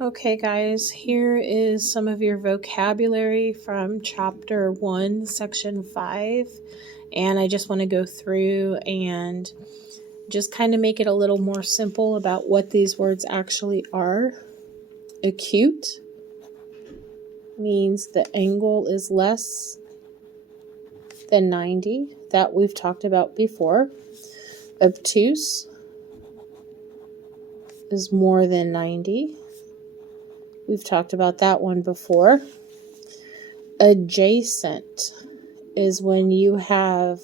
Okay guys, here is some of your vocabulary from chapter 1, section 5. And I just want to go through and just kind of make it a little more simple about what these words actually are. Acute means the angle is less than 90. That we've talked about before. Obtuse is more than 90. We've talked about that one before. Adjacent is when you have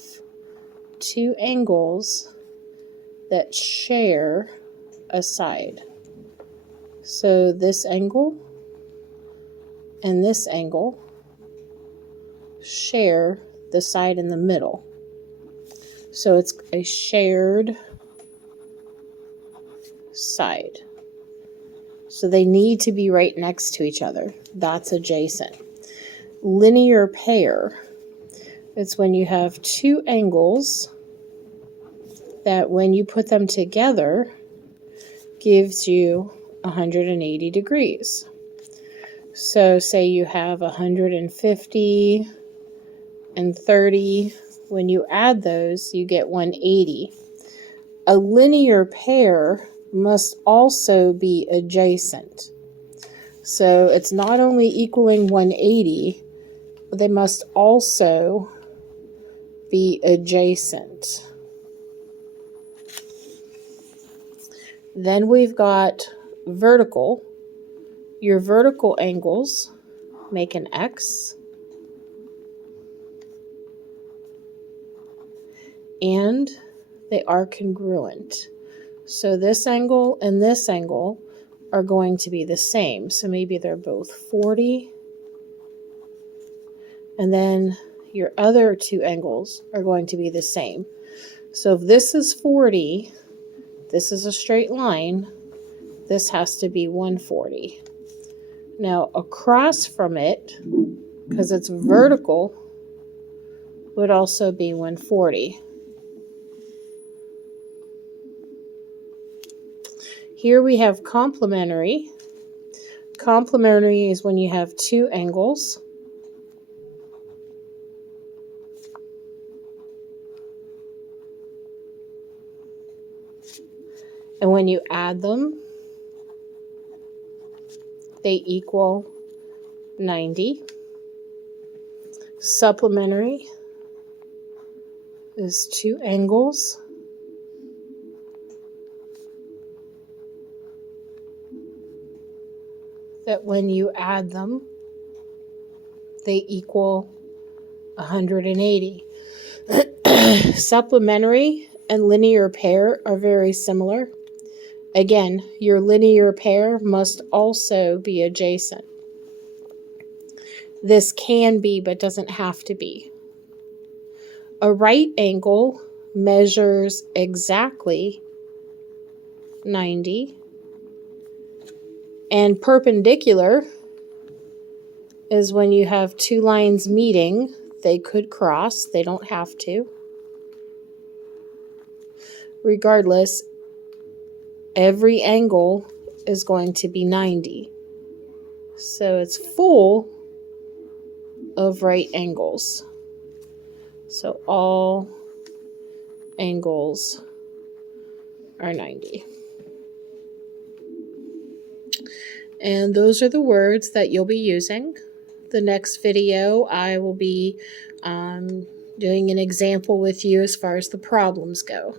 two angles that share a side. So this angle and this angle share the side in the middle. So it's a shared side. So they need to be right next to each other. That's adjacent. Linear pair. It's when you have two angles that when you put them together gives you 180 degrees. So say you have 150 and 30. When you add those, you get 180. A linear pair must also be adjacent. So it's not only equaling 180, but they must also be adjacent. Then we've got vertical. Your vertical angles make an X. And they are congruent. So this angle and this angle are going to be the same. So maybe they're both 40. And then your other two angles are going to be the same. So if this is 40, this is a straight line, this has to be 140. Now across from it, because it's vertical, would also be 140. Here we have complementary. Complementary is when you have two angles. And when you add them, they equal 90. Supplementary is two angles that when you add them, they equal 180. Supplementary and linear pair are very similar. Again, your linear pair must also be adjacent. This can be, but doesn't have to be. A right angle measures exactly 90. And perpendicular is when you have two lines meeting. They could cross. They don't have to. Regardless, every angle is going to be 90. So it's full of right angles. So all angles are 90. And those are the words that you'll be using. The next video, I will be doing an example with you as far as the problems go.